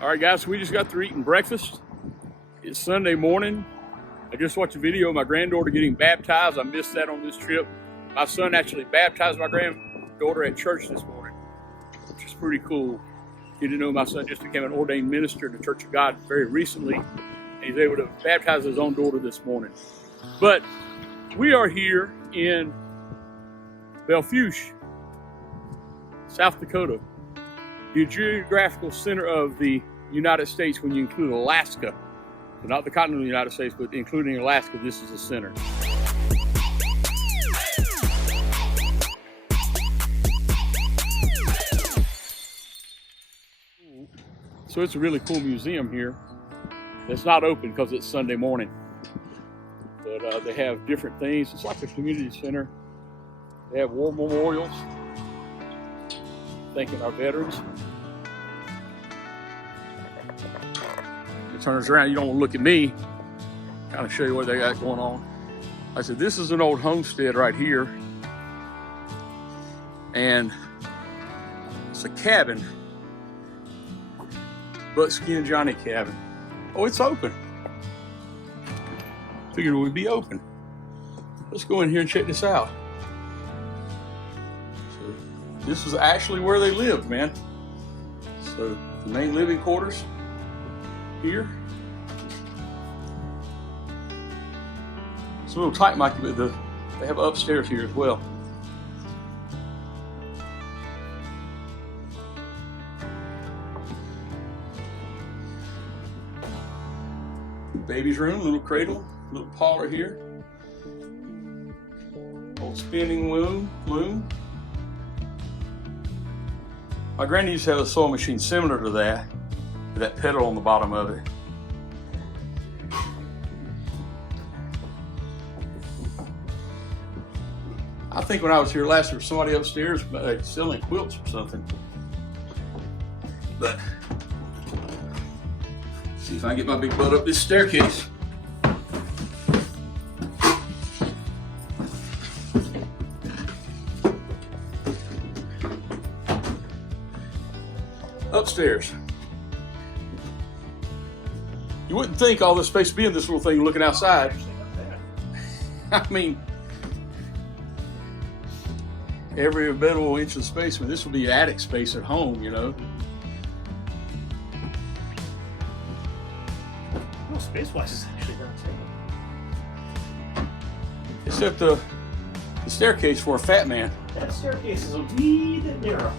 All right, guys, so we just got through eating breakfast. It's Sunday morning. I just watched a video of my granddaughter getting baptized. I missed that on this trip. My son actually baptized my granddaughter at church this morning, which is pretty cool. You didn't know my son just became an ordained minister in the Church of God very recently, and he's able to baptize his own daughter this morning. But we are here in Belfuge, South Dakota, the geographical center of the United States when you include Alaska. So not the continental United States, but including Alaska, this is the center. So it's a really cool museum here. It's not open because it's Sunday morning. But they have different things. It's like a community center. They have war memorials, thanking our veterans. It turns around, you don't want to look at me. Kind of show you what they got going on. I said, this is an old homestead right here. And it's a cabin. Buckskin Johnny cabin. Oh, it's open. Figured it would be open. Let's go in here and check this out. So this is actually where they lived, man. So the main living quarters here. It's a little tight, Mikey, but they have upstairs here as well. Baby's room, little cradle, little parlor here. Old spinning loom. My granny used to have a sewing machine similar to that, with that pedal on the bottom of it. I think when I was here last, there was somebody upstairs selling quilts or something. But see if I can get my big butt up this staircase. Upstairs. You wouldn't think all this space would be in this little thing looking outside. I mean, every available inch of space, I mean, this will be attic space at home, you know. Well, space-wise, it's actually not terrible. Except the staircase for a fat man. That staircase is a wee bit narrow.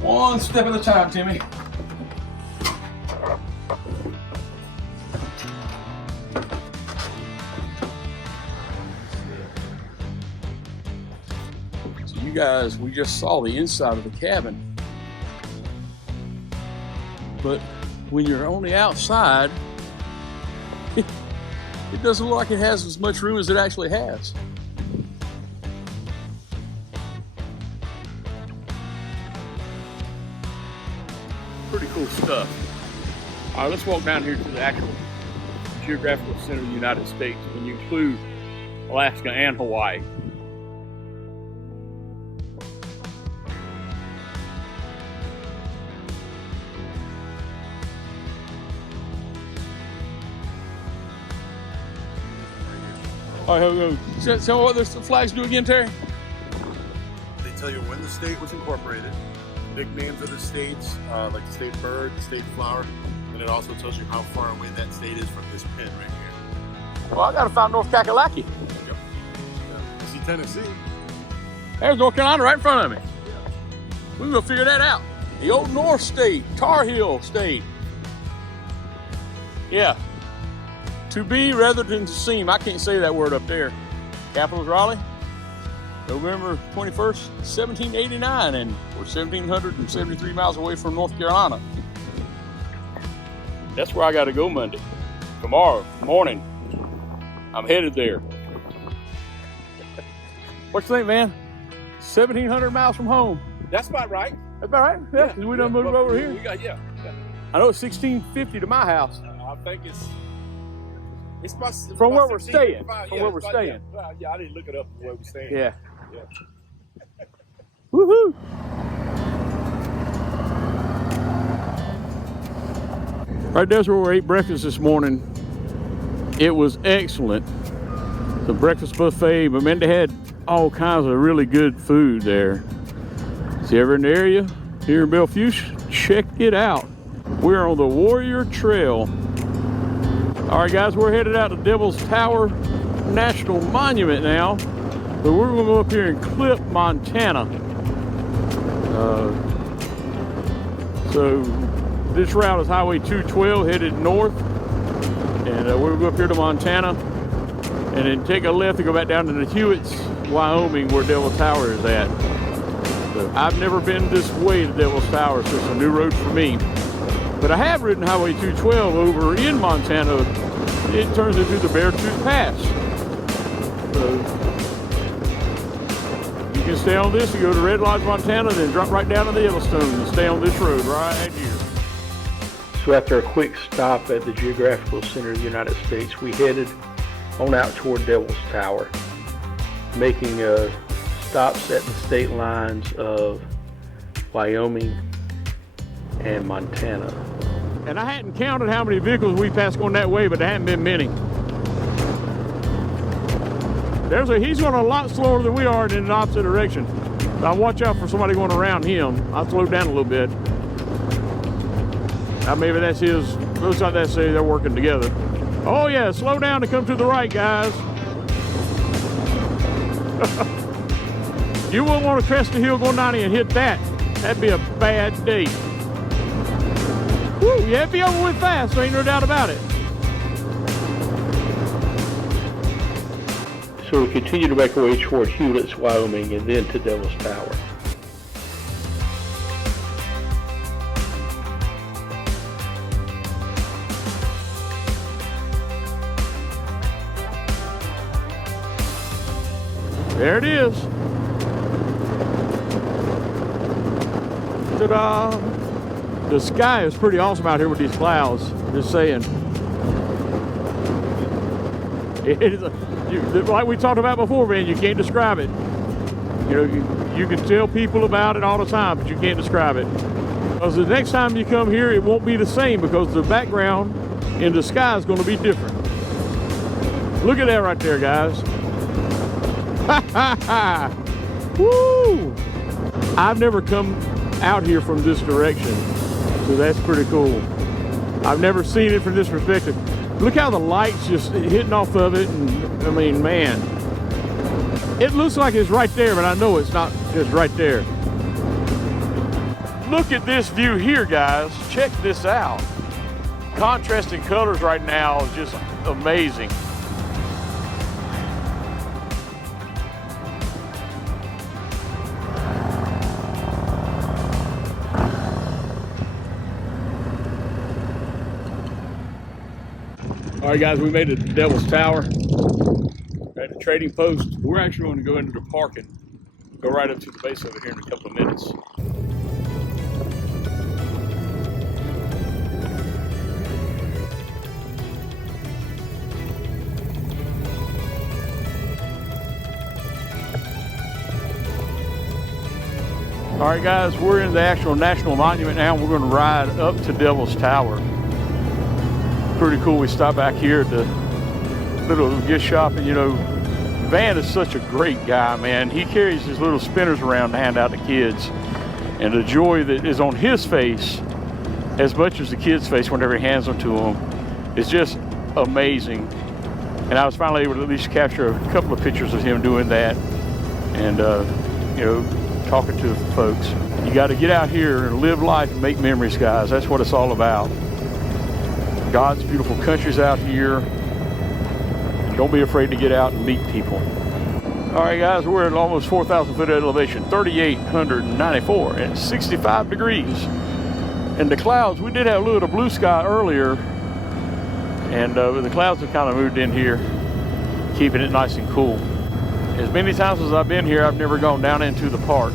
One step at a time, Timmy. So you guys, we just saw the inside of the cabin. But when you're on the outside, it doesn't look like it has as much room as it actually has. Pretty cool stuff. All right, let's walk down here to the actual geographical center of the United States when you include Alaska and Hawaii. All right, here we go. Tell me what the flags do again, Terry? They tell you when the state was incorporated, nicknames of the states, like the state bird, the state flower, and it also tells you how far away that state is from this pin right here. Well, I gotta find North Kakalaki. Yep. You see Tennessee? There's North Carolina right in front of me. We're gonna figure that out. The old North State, Tar Heel State. Yeah. To be rather than to seem. I can't say that word up there. Capital's Raleigh, November 21st, 1789, and we're 1,773 miles away from North Carolina. That's where I gotta go Monday. Tomorrow morning, I'm headed there. What you think, man? 1,700 miles from home. That's about right. That's about right? Yeah, 'cause we done moved over here. We got, yeah. I know it's 1,650 to my house. I think it's It's about, From where about we're 16, staying. 55, From yeah, where we're it's about- staying. Yeah, I didn't look it up where we're staying. Yeah. Yeah. Woohoo! Right there's where we ate breakfast this morning. It was excellent. The breakfast buffet, but man, they had all kinds of really good food there. If you're ever in the area here in Bellevue, check it out. We're on the Warrior Trail. All right, guys, we're headed out to Devil's Tower National Monument now, but we're gonna go up here in Clip, Montana. So this route is Highway 212 headed north, and we're gonna go up here to Montana, and then take a left and go back down to the Hewitts, Wyoming, where Devil's Tower is at. So I've never been this way to Devil's Tower, so it's a new road for me. But I have ridden Highway 212 over in Montana. It turns into the Beartooth Pass. So you can stay on this and go to Red Lodge, Montana, then drop right down to the Yellowstone and stay on this road right here. So after a quick stop at the Geographical Center of the United States, we headed on out toward Devil's Tower, making stops at the state lines of Wyoming and Montana. And I hadn't counted how many vehicles we passed going that way, but there hadn't been many. He's going a lot slower than we are in the opposite direction. Now watch out for somebody going around him. I'll slow down a little bit. Now maybe that's his, looks like that's they're working together. Oh yeah, slow down to come to the right, guys. You wouldn't want to crest the hill going 90 and hit that. That'd be a bad day. Woo, yeah, it'd be over with fast, so ain't no doubt about it. So we continue to make our way toward Hewlett, Wyoming, and then to Devil's Tower. There it is. Ta-da! The sky is pretty awesome out here with these clouds. Just saying. It is like we talked about before, man. You can't describe it. You know, you can tell people about it all the time, but you can't describe it. Because the next time you come here, it won't be the same because the background in the sky is going to be different. Look at that right there, guys. Ha ha ha! Woo! I've never come out here from this direction, so that's pretty cool. I've never seen it from this perspective. Look how the light's just hitting off of it, and I mean, man, it looks like it's right there, but I know it's not just right there. Look at this view here, guys. Check this out. Contrasting colors right now is just amazing. All right, guys, we made it to Devil's Tower at the trading post. We're actually going to go into the park and go right up to the base of it here in a couple of minutes. All right, guys, we're in the actual National Monument now. We're going to ride up to Devil's Tower. Pretty cool. We stopped back here at the little gift shop, and you know, Van is such a great guy, man. He carries his little spinners around to hand out to kids, and the joy that is on his face as much as the kids' face whenever he hands them to them is just amazing. And I was finally able to at least capture a couple of pictures of him doing that, and you know, talking to folks. You got to get out here and live life and make memories, guys. That's what it's all about. God's beautiful country's out here. Don't be afraid to get out and meet people. All right, guys, we're at almost 4,000 foot elevation, 3,894, and 65 degrees. And the clouds, we did have a little blue sky earlier, and the clouds have kind of moved in here, keeping it nice and cool. As many times as I've been here, I've never gone down into the park.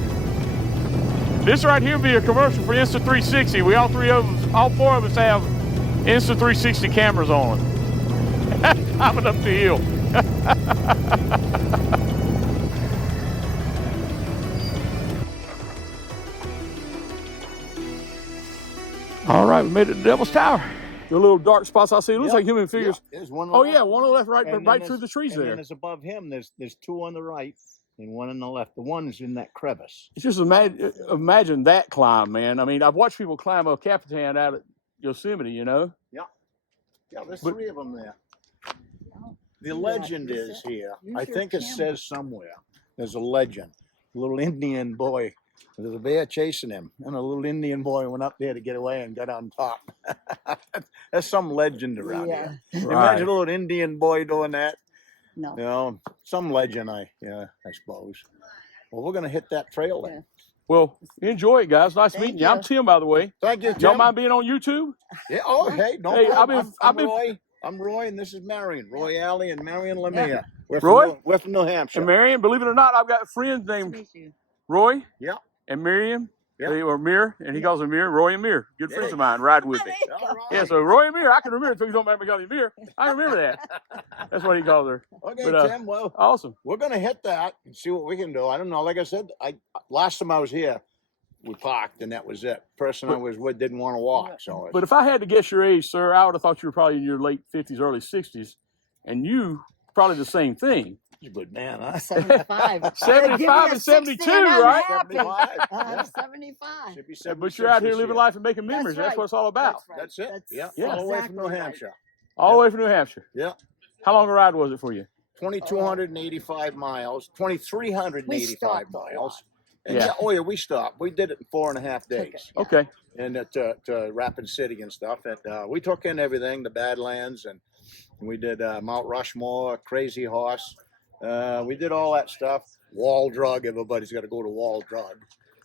This right here will be a commercial for Insta360. We all four of us have Insta360 cameras on. climbing up the hill. All right, we made it to Devil's Tower. The little dark spots I see, it looks like human figures. There's one on Oh the yeah, left. one on the left, right, And right then through the trees and there. then there's above him, there's two on the right and one on the left. The one is in that crevice. It's just imagine that climb, man. I mean, I've watched people climb El Capitan out at Yosemite, you know. Yeah, there's But- 3 of them there. The legend is here. I think it says somewhere. There's a legend. A little Indian boy. There's a bear chasing him, and a little Indian boy went up there to get away and got on top. There's some legend around here. Right. Imagine a little Indian boy doing that. No. You know, some legend, I suppose. Well, we're gonna hit that trail then. Well, enjoy it, guys. Nice Thank meeting you. I'm you. Tim, by the way. Thank you, Y'all Tim. mind being on YouTube? Yeah. Oh, hey, no Hey, problem. I've been- Roy. I'm Roy, and this is Marion. Roy Alley and Marion Lemire. Yeah. We're from New Hampshire. And Marion, believe it or not, I've got friends Nice to named meet you. Roy Yeah. and Miriam. Yeah. They are Mir, and he calls them Mir. Roy and Mir, good friends of mine, ride with me. All right. Yeah, so Roy and Mir, I can remember it. So you don't make me call you Mir. I remember that. That's what he calls her. Okay, But, Tim. Well, Awesome. we're gonna hit that and see what we can do. I don't know. Like I said, last time I was here, we parked and that was it. Person I was with didn't want to walk, so. But if I had to guess your age, sir, I would have thought you were probably in your late 50s, early 60s, and you probably the same thing. He's a good man, huh? 75. 75 and 72, right? 75. I'm Yeah. 75. Should be But you're out here 76 living this life and making memories. That's right. what it's all about. That's right. That's it. Yeah. Yeah. All the way from New exactly right. Hampshire. All the way from New Hampshire. Yeah. How long a ride was it for you? 2,285 miles, 2,385 stopped a miles. lot. And Yeah. we stopped. We did it in 4.5 days. Yeah. Okay. And to Rapid City and stuff. And we took in everything, the Badlands, and we did Mount Rushmore, Crazy Horse. We did all that stuff. Wall Drug, everybody's got to go to Wall Drug.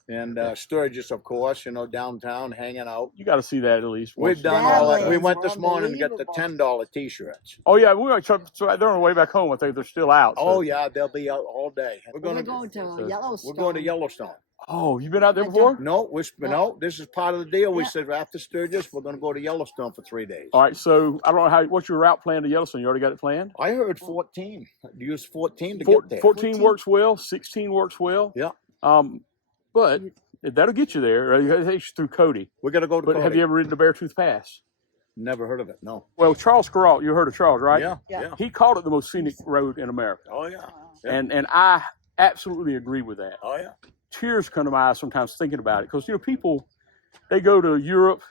And Sturgis, of course, downtown, hanging out. You got to see that at least. We've once. done all that. We Badlands went were this morning and got the unbelievable. $10 T-shirts. Oh, yeah. We were, so they're on the way back home. I think they're still out. So. Oh, yeah, they'll be out all day. We're going to Yellowstone. We're going to Yellowstone. Oh, you been out there I before? No, No. no, this is part of the deal. We Yeah. said after Sturgis, we're going to go to Yellowstone for 3 days. All right. So I don't know what's your route plan to Yellowstone? You already got it planned? I heard 14. Use 14 to Four- get there. 14 works well. 16 works well. Yeah. But that'll get you there. It takes you through Cody. We're going to go to But Cody. have you ever ridden the Beartooth Pass? Never heard of it, no. Well, Charles Carrault, you heard of Charles, right? Yeah, Yeah. yeah. He called it the most scenic road in America. Oh, yeah. Yeah. And I absolutely agree with that. Oh, yeah. Tears come to my eyes sometimes thinking about it because, people, they go to Europe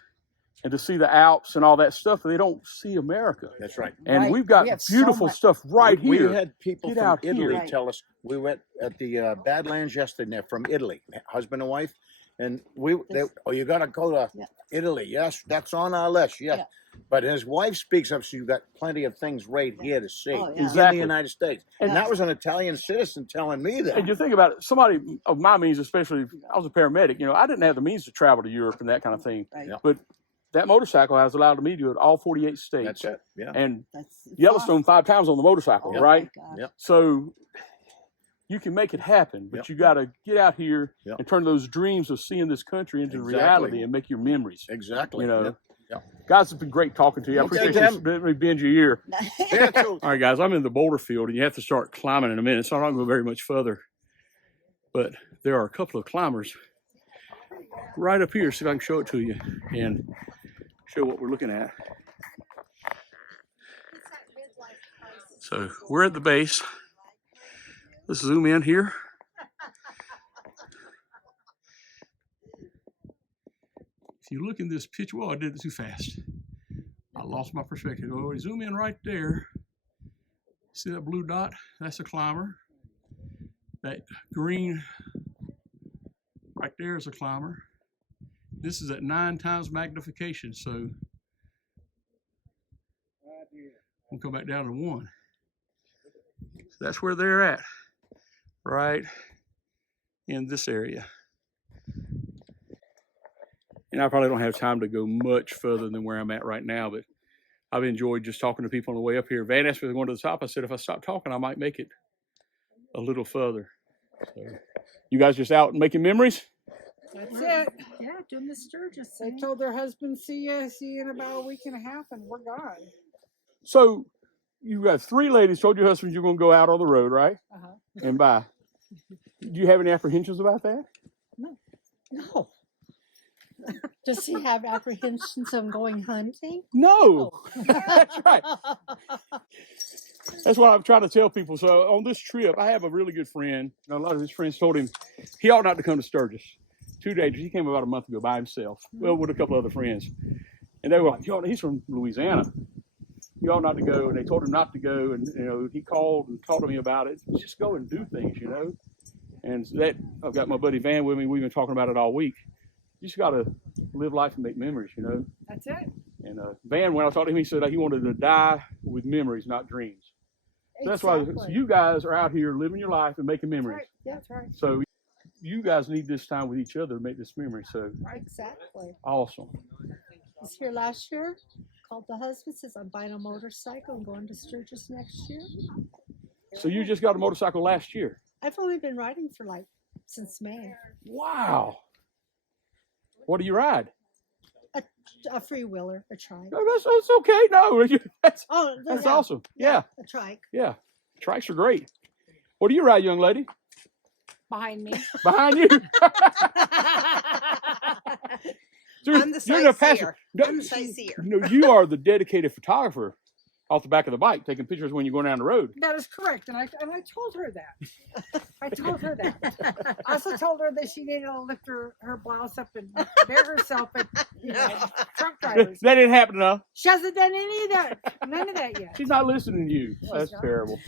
and to see the Alps and all that stuff, and they don't see America. That's right. And Right. we've got We have so beautiful much. stuff right we here. had people Get from out Italy here. Right. tell us. We went at the Badlands yesterday from Italy, husband and wife. And you got to go to Yeah. Italy. Yes, that's on our list. Yes. Yeah. But his wife speaks up, so you've got plenty of things right here to see Oh, yeah. in Exactly. the United States. And that was an Italian citizen telling me that. And you think about it, somebody of my means, especially, I was a paramedic, I didn't have the means to travel to Europe and that kind of thing. Right. Yeah. But that motorcycle has allowed me to do it all 48 states. That's it. Yeah. And That's Yellowstone 5 times on the motorcycle, Oh, right? my God. Yep. So you can make it happen, but Yep. you got to get out here Yep. and turn those dreams of seeing this country into Exactly. reality and make your memories. Exactly. You know. Yep. Yep. Guys, it's been great talking to you. I Okay, appreciate Tim. you letting me bend your ear. Yeah, so- All right, guys, I'm in the boulder field, and you have to start climbing in a minute, so I'm not going to go very much further. But there are a couple of climbers right up here. See if I can show it to you and show what we're looking at. So we're at the base. Let's zoom in here. If you look in this picture, well, I did it too fast. I lost my perspective. Oh, we zoom in right there. See that blue dot? That's a climber. That green right there is a climber. This is at 9 times magnification, so we'll come back down to 1. So that's where they're at, right in this area. And I probably don't have time to go much further than where I'm at right now, but I've enjoyed just talking to people on the way up here. Van asked me to go to the top. I said, if I stop talking, I might make it a little further. So, you guys just out making memories? That's it. Yeah, doing the Sturgis They told their husbands, see you in about a week and a half, and we're gone. So you got 3 ladies told your husband you're going to go out on the road, right? Uh-huh. And buy. Do you have any apprehensions about that? No. Does he have apprehensions of going hunting? No. That's right. That's what I'm trying to tell people. So on this trip, I have a really good friend. And a lot of his friends told him he ought not to come to Sturgis. Too dangerous. He came about a month ago by himself, well, with a couple other friends. And they were like, yo, he's from Louisiana. You ought not to go. And they told him not to go. And, you know, he called and talked to me about it. Just go and do things, you know. And that, I've got my buddy Van with me. We've been talking about it all week. You just got to live life and make memories, you know. That's it. And Van, when I talked to him, he said he wanted to die with memories, not dreams. So that's why you guys are out here living your life and making memories. Right. Yeah, that's right. So you guys need this time with each other to make this memory. So Exactly. awesome. Was here last year. Called the husband, says I'm buying a motorcycle and going to Sturgis next year. So you just got a motorcycle last year? I've only been riding for since May. Wow. What do you ride? A freewheeler, a trike. No, that's okay. No, that's That's awesome. Yeah. A trike. Yeah. Trikes are great. What do you ride, young lady? Behind me. Behind you. I'm the You're sightseer. No, I'm the sightseer. no, you are the dedicated photographer off the back of the bike, taking pictures when you're going down the road. That is correct, and I told her that. I told her that. I also told her that she needed to lift her blouse up and bare herself at truck drivers. That didn't happen enough. She hasn't done any of that, none of that yet. She's not listening to you. That's not. terrible.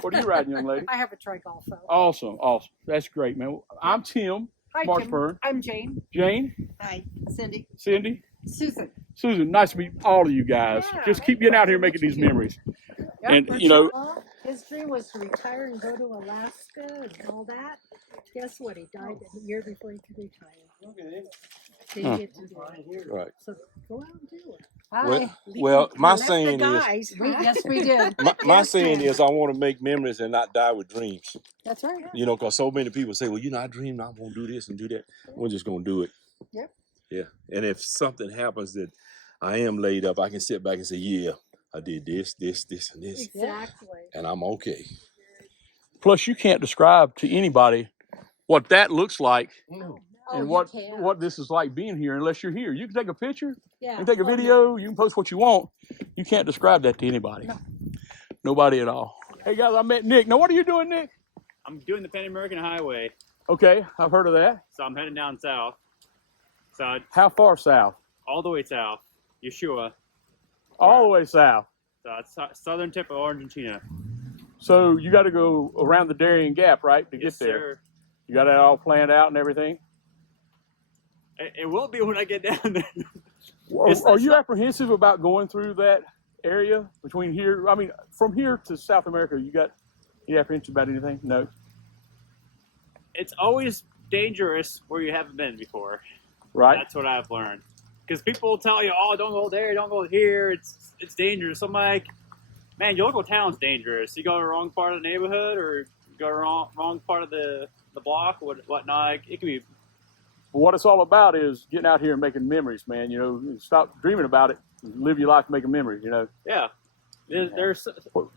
What are you riding, young lady? I have a trike also. Awesome, awesome. That's great, man. I'm Tim. Hi, Marshburn. Tim. I'm Jane. Jane, Hi, Cindy. Cindy, Susan. Susan. Nice to meet all of you guys. Yeah, Just keep getting out here making these memories. Yep, And that's you know, Well, his dream was to retire and go to Alaska and all that. Guess what? He died a year before he could retire. Didn't get to do it. Right. So go out and do it. Well, my Left the saying is, guys. Yes, we did. my Yes, saying ma'am. is, I want to make memories and not die with dreams. That's right. You know, because so many people say, well, you know, I dreamed I'm going to do this and do that. We're just going to do it. Yep. Yeah. And if something happens that I am laid up, I can sit back and say, yeah, I did this, this, this, and this, Exactly. and I'm okay. plus you can't describe to anybody what that looks like and you can't. what this is like being here unless you're here. You can take a picture, Yeah. you can take a video, you can post what you want. You can't describe that to anybody. No. Nobody at all. Hey guys, I met Nick. Now what are you doing, Nick? I'm doing the Pan American Highway, Okay, I've heard of that. so I'm heading down south. So How far south? all the way south, Yeshua. All the way south. So it's southern tip of Argentina. So you got to go around the Darien Gap, right, to Yes, get there. sir. You got that all planned out and everything. It will be when I get down there. Are you apprehensive about going through that area between here? I mean, from here to South America, you apprehensive about anything? No. It's always dangerous where you haven't been before. Right. That's what I've learned. Because people will tell you, "Oh, don't go there, don't go here. It's dangerous." I'm like, man, your local town's dangerous. You go to the wrong part of the neighborhood, or you go to the wrong part of the block, or whatnot. It can be. What it's all about is getting out here and making memories, man. You know, stop dreaming about it. Live your life making memories. You know. Yeah. There's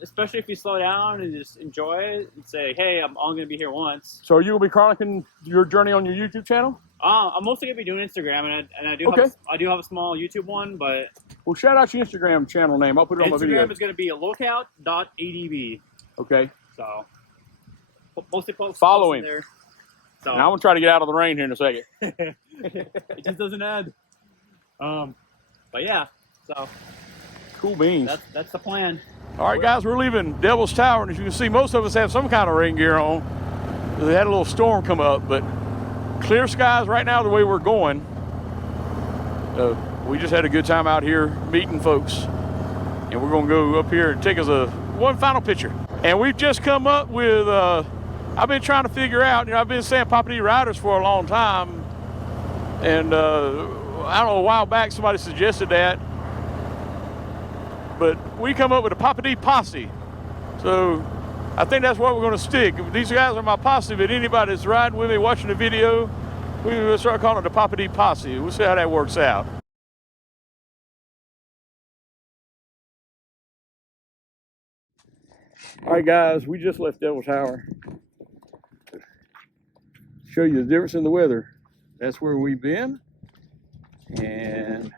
especially if you slow down and just enjoy it and say, "Hey, I'm only gonna be here once." So are you gonna be chronicling your journey on your YouTube channel? I'm mostly gonna be doing Instagram, and I do Okay. I do have a small YouTube one, but Well, shout out your Instagram channel name. I'll put it on my video. Instagram is gonna be a lookout.adb. Okay. So mostly folks Follow post him. there. So And I'm gonna try to get out of the rain here in a second. it just doesn't add. But yeah, so Cool beans. that's the plan. All right, guys, we're leaving Devil's Tower, and as you can see, most of us have some kind of rain gear on. They had a little storm come up, but clear skies right now the way we're going. We just had a good time out here meeting folks, and we're gonna go up here and take us one final picture. And we've just come up with, I've been trying to figure out, I've been saying Poppa-D riders for a long time, and I don't know, a while back somebody suggested that, but we come up with a Poppa-D posse. So I think that's what we're gonna stick. These guys are my posse, but anybody that's riding with me, watching the video, we'll start calling it the Poppa-D posse. We'll see how that works out. All right, guys, we just left Devil Tower. Show you the difference in the weather. That's where we've been. And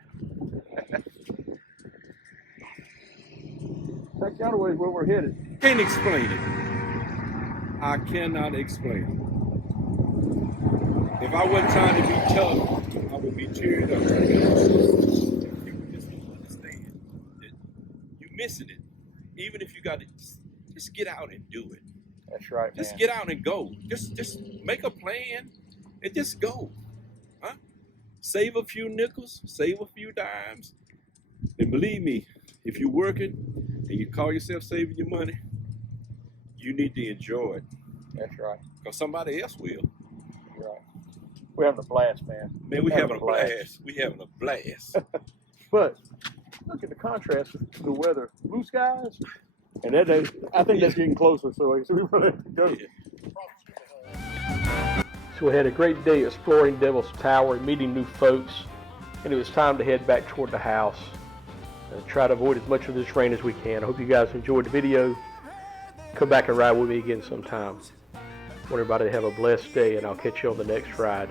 that counterway is where we're headed. Can't explain it. I cannot explain it. If I wasn't trying to be tough, I would be cheered up right now. People just don't understand that you're missing it. Even if you got to just get out and do it. That's right, man. Just get out and go. Just make a plan and just go. Huh? Save a few nickels, save a few dimes. And believe me, if you're working and you call yourself saving your money, you need to enjoy it. That's right. Because somebody else will. You're right. We're having a blast, man. Man, we're having a blast. We're having a blast. But look at the contrast to the weather. Blue skies, and that day, I think that's getting closer, so we really have to go. So we had a great day exploring Devil's Tower, meeting new folks, and it was time to head back toward the house and try to avoid as much of this rain as we can. I hope you guys enjoyed the video. Come back and ride with me again sometime. I want everybody to have a blessed day, and I'll catch you on the next ride.